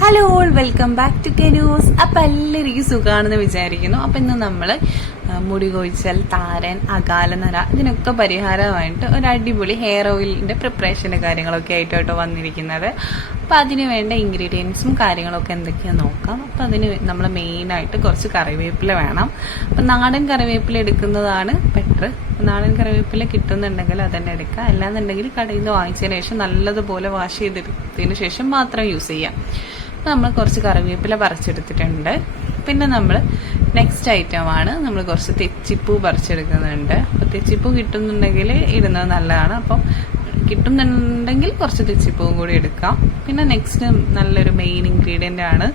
Hello welcome back to കെനൂസ് അപ്പൊ എല്ലാവർക്കും സുഖമാണെന്ന് വിചാരിക്കുന്നു. അപ്പൊ ഇന്ന് നമ്മൾ മുടി കൊഴിച്ചൽ താരൻ അകാലനര ഇതിനൊക്കെ പരിഹാരമായിട്ട് ഒരു അടിപൊളി ഹെയർ ഓയിലിന്റെ പ്രിപ്പറേഷന്റെ കാര്യങ്ങളൊക്കെ ആയിട്ട് വന്നിരിക്കുന്നത്. അപ്പൊ അതിന് വേണ്ട ഇൻഗ്രീഡിയൻസും കാര്യങ്ങളൊക്കെ എന്തൊക്കെയാ നോക്കാം. അപ്പൊ അതിന് നമ്മൾ മെയിൻ ആയിട്ട് കുറച്ച് കറിവേപ്പില വേണം. അപ്പൊ നാടൻ കറിവേപ്പില എടുക്കുന്നതാണ് ബെറ്റർ നാടൻ കറിവേപ്പില കിട്ടുന്നുണ്ടെങ്കിൽ തന്നെ എടുക്കുക. അല്ലാന്നുണ്ടെങ്കിൽ കടയിൽ നിന്ന് വാങ്ങിച്ചതിന് ശേഷം നല്ലതുപോലെ വാഷ് ചെയ്തെടുത്തതിന് ശേഷം മാത്രം യൂസ് ചെയ്യാം. നമ്മൾ കുറച്ച് കറിവേപ്പില പറിച്ചെടുത്തിട്ടുണ്ട്. പിന്നെ നമ്മൾ നെക്സ്റ്റ് ഐറ്റമാണ് നമ്മൾ കുറച്ച് തെച്ചിപ്പൂ പറിച്ചെടുക്കുന്നുണ്ട്. അപ്പോൾ തെച്ചിപ്പൂ കിട്ടുന്നുണ്ടെങ്കിൽ ഇടുന്നത് നല്ലതാണ്. അപ്പം കിട്ടുന്നുണ്ടെങ്കിൽ കുറച്ച് തെച്ചിപ്പൂവും കൂടി എടുക്കാം. പിന്നെ നെക്സ്റ്റ് നല്ലൊരു മെയിൻ ഇൻഗ്രീഡിയന്റ് ആണ്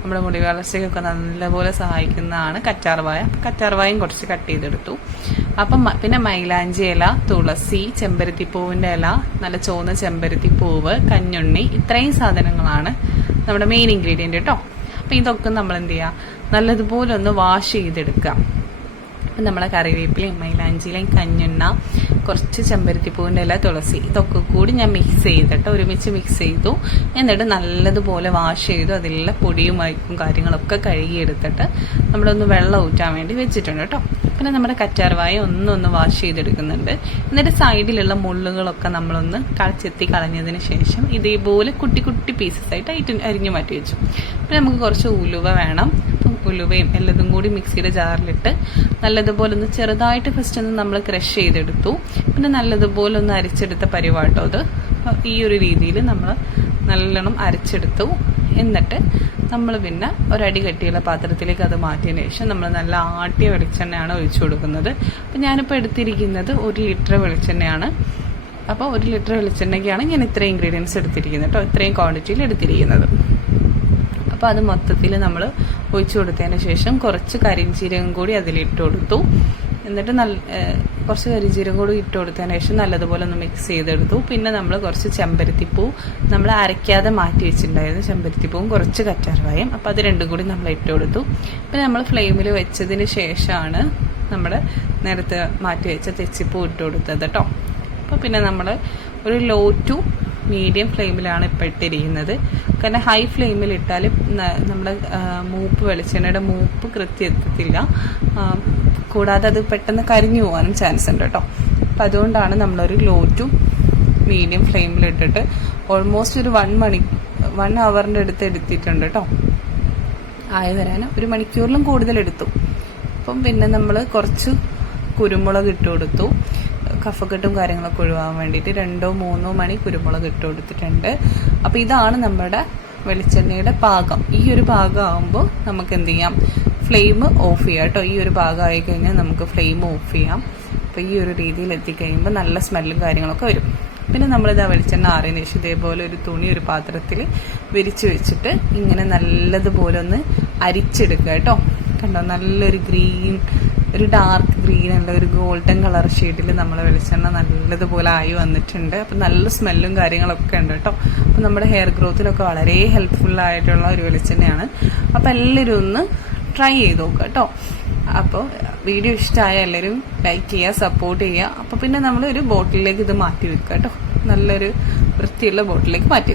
നമ്മുടെ മുടി വളർച്ചയ്ക്കൊക്കെ നല്ലപോലെ സഹായിക്കുന്നതാണ് കറ്റാർവായ കറ്റാർവായും കുറച്ച് കട്ട് ചെയ്തെടുത്തു. അപ്പം പിന്നെ മൈലാഞ്ചി ഇല തുളസി ചെമ്പരത്തിപ്പൂവിന്റെ ഇല നല്ല ചുവന്ന ചെമ്പരത്തിപ്പൂവ് കഞ്ഞുണ്ണി ഇത്രയും സാധനങ്ങളാണ് നമ്മുടെ മെയിൻ ഇൻഗ്രീഡിയന്റ് കേട്ടോ അപ്പം ഇതൊക്കെ നമ്മൾ എന്ത് ചെയ്യുക നല്ലതുപോലെ ഒന്ന് വാഷ് ചെയ്തെടുക്കുക. അപ്പം നമ്മളെ കറിവേപ്പിലയും മൈലാഞ്ചിയിലയും കഞ്ഞുണ്ണ കുറച്ച് ചെമ്പരത്തിപ്പൂവിന്റെ ഇല തുളസി ഇതൊക്കെ കൂടി ഞാൻ മിക്സ് ചെയ്തിട്ട് ഒരുമിച്ച് മിക്സ് ചെയ്തു. എന്നിട്ട് നല്ലതുപോലെ വാഷ് ചെയ്തു. അതിലുള്ള പൊടിയും വൈക്കും കാര്യങ്ങളൊക്കെ കഴുകിയെടുത്തിട്ട് നമ്മളൊന്ന് വെള്ളം ഊറ്റാൻ വേണ്ടി വെച്ചിട്ടുണ്ട് കേട്ടോ. പിന്നെ നമ്മുടെ കറ്റാർവായ ഒന്നൊന്ന് വാഷ് ചെയ്തെടുക്കുന്നുണ്ട്. എന്നിട്ട് സൈഡിലുള്ള മുള്ളുകളൊക്കെ നമ്മളൊന്ന് കളച്ചെത്തി കളഞ്ഞതിന് ശേഷം ഇതേപോലെ കുട്ടി കുട്ടി പീസസ് ആയിട്ട് അരിഞ്ഞ് മാറ്റി വെച്ചു. പിന്നെ നമുക്ക് കുറച്ച് ഉലുവ വേണം. ഉലുവയും എല്ലതും കൂടി മിക്സിയുടെ ജാറിലിട്ട് നല്ലതുപോലെ ഒന്ന് ചെറുതായിട്ട് ഫസ്റ്റ് ഒന്ന് നമ്മൾ ക്രഷ് ചെയ്തെടുത്തു. പിന്നെ നല്ലതുപോലെ ഒന്ന് അരിച്ചെടുത്ത പരിപാട്ടോ അത്. ഈ ഒരു രീതിയിൽ നമ്മൾ നല്ലോണം അരച്ചെടുത്തു. എന്നിട്ട് നമ്മൾ പിന്നെ ഒരടി കെട്ടിയുള്ള പാത്രത്തിലേക്ക് അത് മാറ്റിയതിന് ശേഷം നമ്മൾ നല്ല ആട്ടിയ വെളിച്ചെണ്ണയാണ് ഒഴിച്ചു കൊടുക്കുന്നത്. അപ്പം ഞാനിപ്പോൾ എടുത്തിരിക്കുന്നത് ഒരു ലിറ്റർ വെളിച്ചെണ്ണയാണ്. അപ്പോൾ ഒരു ലിറ്റർ വെളിച്ചെണ്ണയ്ക്കാണ് ഞാൻ ഇത്രയും ഇൻഗ്രീഡിയൻസ് എടുത്തിരിക്കുന്നത് കേട്ടോ ഇത്രയും ക്വാണ്ടിറ്റിയിൽ എടുത്തിരിക്കുന്നത്. അപ്പോൾ അത് മൊത്തത്തിൽ നമ്മൾ ഒഴിച്ചു കൊടുത്തതിന് ശേഷം കുറച്ച് കരിഞ്ചീരകം കൂടി അതിലിട്ട് കൊടുത്തു. എന്നിട്ട് നല്ല കുറച്ച് കരിഞ്ചീരകം കൂടി ഇട്ട് കൊടുത്തതിന് ശേഷം നല്ലതുപോലെ ഒന്ന് മിക്സ് ചെയ്തെടുത്തു. പിന്നെ നമ്മൾ കുറച്ച് ചെമ്പരത്തിപ്പൂ നമ്മൾ അരയ്ക്കാതെ മാറ്റി വെച്ചിട്ടുണ്ടായിരുന്നു ചെമ്പരത്തിപ്പൂവും കുറച്ച് കറ്റാർവായും. അപ്പോൾ അത് രണ്ടും കൂടി നമ്മൾ ഇട്ട് കൊടുത്തു. പിന്നെ നമ്മൾ ഫ്ലെയിമിൽ വെച്ചതിന് ശേഷമാണ് നമ്മൾ നേരത്തെ മാറ്റി വെച്ച തെച്ചിപ്പൂ ഇട്ട് കൊടുത്തത് കേട്ടോ അപ്പോൾ പിന്നെ നമ്മൾ ഒരു ലോ ടു മീഡിയം ഫ്ലെയിമിലാണ് ഇപ്പോൾ ഇട്ടിരിക്കുന്നത്. കാരണം ഹൈ ഫ്ലെയിമിൽ ഇട്ടാൽ നമ്മുടെ മൂപ്പ് വെളിച്ചെണ്ണയുടെ മൂപ്പ് കൃത്യം എത്തത്തില്ല കൂടാതെ അത് പെട്ടെന്ന് കരിഞ്ഞു പോകാനും ചാൻസ് ഉണ്ട് കേട്ടോ അപ്പം അതുകൊണ്ടാണ് നമ്മളൊരു ലോ ടു മീഡിയം ഫ്ലെയിമിൽ ഇട്ടിട്ട് ഓൾമോസ്റ്റ് ഒരു വൺ മണി വൺ അവറിന്റെ അടുത്ത് എടുത്തിട്ടുണ്ട് കേട്ടോ ആയി വരാൻ ഒരു മണിക്കൂറിലും കൂടുതൽ എടുത്തു. അപ്പം പിന്നെ നമ്മൾ കുറച്ച് കുരുമുളക് ഇട്ട് കൊടുത്തു. കഫക്കെട്ടും കാര്യങ്ങളൊക്കെ ഒഴിവാകാൻ വേണ്ടിയിട്ട് രണ്ടോ മൂന്നോ മണി കുരുമുളക് ഇട്ട് കൊടുത്തിട്ടുണ്ട്. അപ്പം ഇതാണ് നമ്മുടെ വെളിച്ചെണ്ണയുടെ പാകം. ഈ ഒരു പാകം ആകുമ്പോൾ നമുക്ക് എന്ത് ചെയ്യാം? ഫ്ലെയിം ഓഫ് ചെയ്യാം കേട്ടോ. ഈ ഒരു പാകം ആയി കഴിഞ്ഞാൽ നമുക്ക് ഫ്ലെയിം ഓഫ് ചെയ്യാം. അപ്പോൾ ഈ ഒരു രീതിയിൽ എത്തിക്കഴിയുമ്പോൾ നല്ല സ്മെല്ലും കാര്യങ്ങളൊക്കെ വരും. പിന്നെ നമ്മളിത് ആ വെളിച്ചെണ്ണ ആറിയതിന് ശേഷം ഇതേപോലെ ഒരു തുണി ഒരു പാത്രത്തിൽ വിരിച്ച് വെച്ചിട്ട് ഇങ്ങനെ നല്ലതുപോലെ ഒന്ന് അരിച്ചെടുക്കുക കേട്ടോ. കണ്ടോ? നല്ലൊരു ഗ്രീൻ ഒരു ഡാർക്ക് ഗ്രീൻ ഉണ്ട് ഒരു ഗോൾഡൻ കളർ ഷെയ്ഡിൽ നമ്മൾ വെളിച്ചെണ്ണ നല്ലതുപോലെ ആയി വന്നിട്ടുണ്ട്. അപ്പം നല്ല സ്മെല്ലും കാര്യങ്ങളൊക്കെ ഉണ്ട് കേട്ടോ. അപ്പം നമ്മുടെ ഹെയർ ഗ്രോത്തിനൊക്കെ വളരെ ഹെൽപ്ഫുൾ ആയിട്ടുള്ള ഒരു വെളിച്ചെണ്ണയാണ്. അപ്പം എല്ലാവരും ഒന്ന് ട്രൈ ചെയ്ത് നോക്കുക കേട്ടോ. അപ്പോൾ വീഡിയോ ഇഷ്ടമായ എല്ലാവരും ലൈക്ക് ചെയ്യുക സപ്പോർട്ട് ചെയ്യുക. അപ്പോൾ പിന്നെ നമ്മൾ ഒരു ബോട്ടിലേക്ക് ഇത് മാറ്റി വെക്കുക കേട്ടോ. നല്ലൊരു വൃത്തിയുള്ള ബോട്ടിലേക്ക് മാറ്റി